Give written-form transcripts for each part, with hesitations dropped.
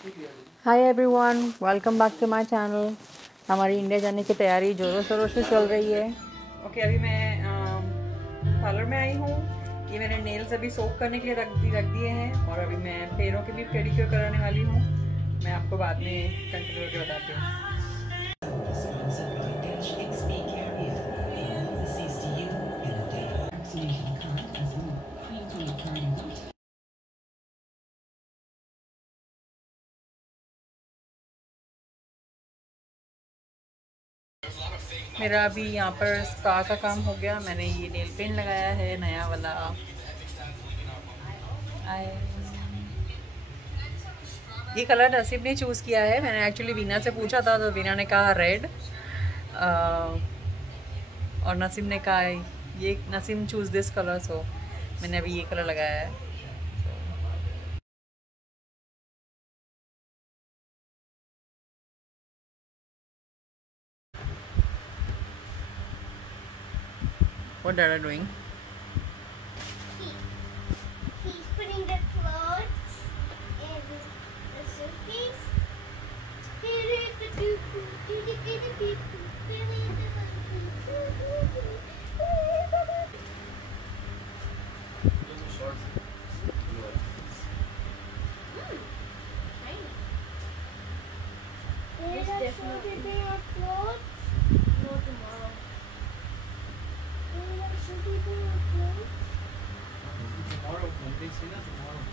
Hi everyone, welcome back to my channel. हमारी India जाने की तैयारी ज़ोरों शोरों से चल रही है। ओके, अभी मैं पार्लर में आई हूँ। ये मैंने नेल्स अभी सोक करने के लिए रख दिए हैं और अभी मैं पैरों के भी पेडिक्योर कराने वाली हूँ। मैं आपको बाद में कंटिन्यू करके बताती हूँ। मेरा अभी यहाँ पर स्पा का काम हो गया। मैंने ये नेल पेंट लगाया है नया वाला। ये कलर नसीब ने चूज़ किया है। मैंने एक्चुअली वीना से पूछा था तो वीना ने कहा रेड, और नसीम ने कहा ये नसीम चूज़ दिस कलर, सो मैंने अभी ये कलर लगाया है। What dad are doing? He's putting the clothes in the suitcase. There's definitely our clothes. No, tomorrow. Should we bring our clothes? Tomorrow, Monday, see na tomorrow.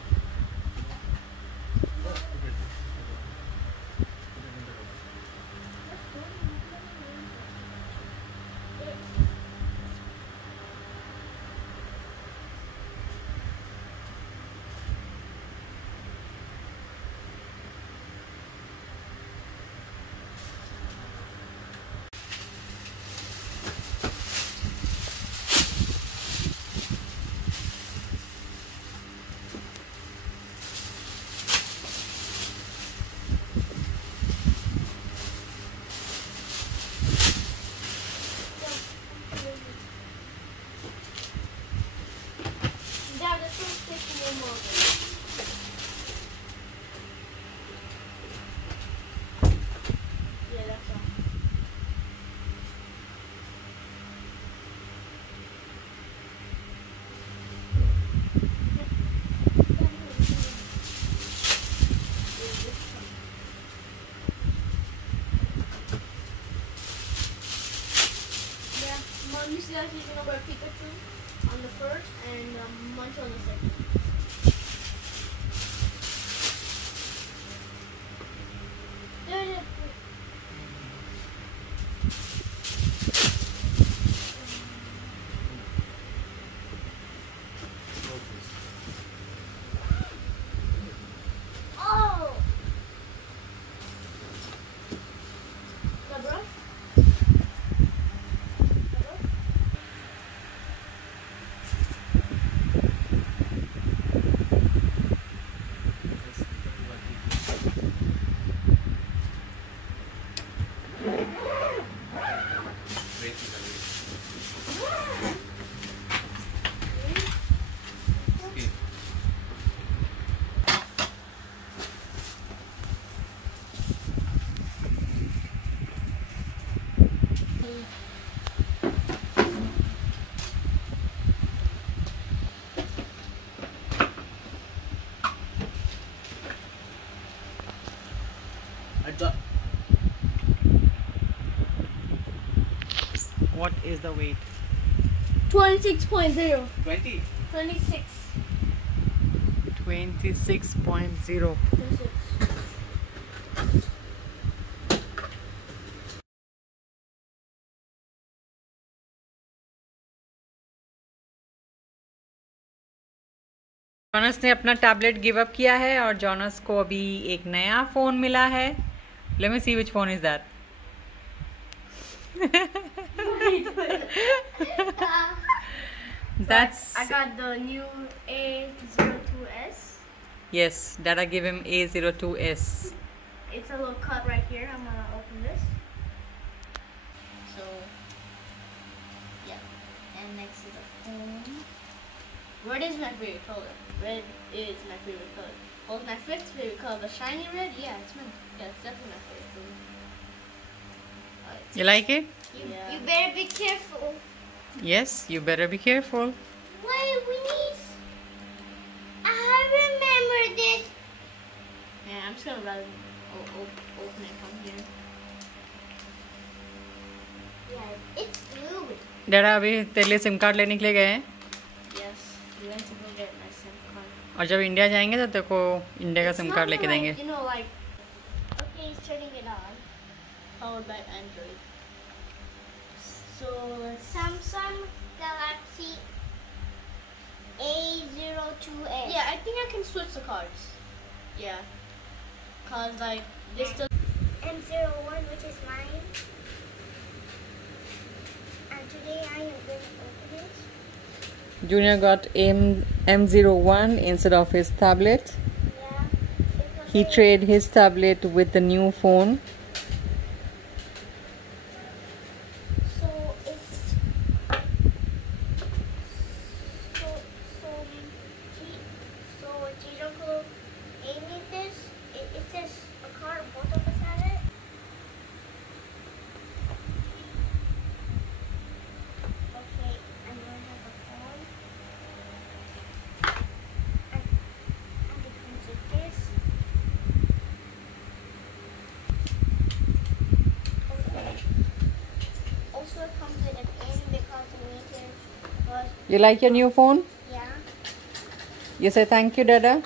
Dad, this one's taking a moment. Yeah, that's all. Yeah, Mom, you see that she's gonna wear Pikachu on the first and Munch on the second. Yeah. Oh! The brush? What is the weight? 26.0. 20. 26. 26.0. 26. Jonas ने अपना tablet give up किया है और Jonas को अभी एक नया phone मिला है। Let me see which phone is that. That's I got the new A02S. yes, Dada give him A02S. It's a little cut right here. I'm gonna open this. So, yeah. And next to the phone. Red is my favorite color. Red is my favorite color. Oh, my favorite because the shiny red. Yeah, it's definitely my favorite food. You like it? You better be careful. Yes, you better be careful. Wait, we need. I remember this. Yeah, I'm just gonna open it from here. Yeah, it's blue. डैडा अभी तेरे लिए SIM card लेने के लिए गए हैं Yes, we went to go get my SIM card. और जब इंडिया जाएंगे तो तेरे को इंडिया का It's सिम not कार्ड लेके like, देंगे you know, like. Okay, he's turning it on. Powered by Android. So Samsung Galaxy A02s. Yeah, I think I can switch the cards. Yeah, cause like this does. M01, which is mine. And today I am going to open it. Junior got M01 instead of his tablet. Yeah. He traded his tablet with the new phone. So it's so Gino could aim at this. It says a card. Both of us have it. Okay, I'm gonna have a phone. And it comes with this. Okay. Also, it comes with an in because the meter was. You like your new phone? Yeah. You say thank you, Dada.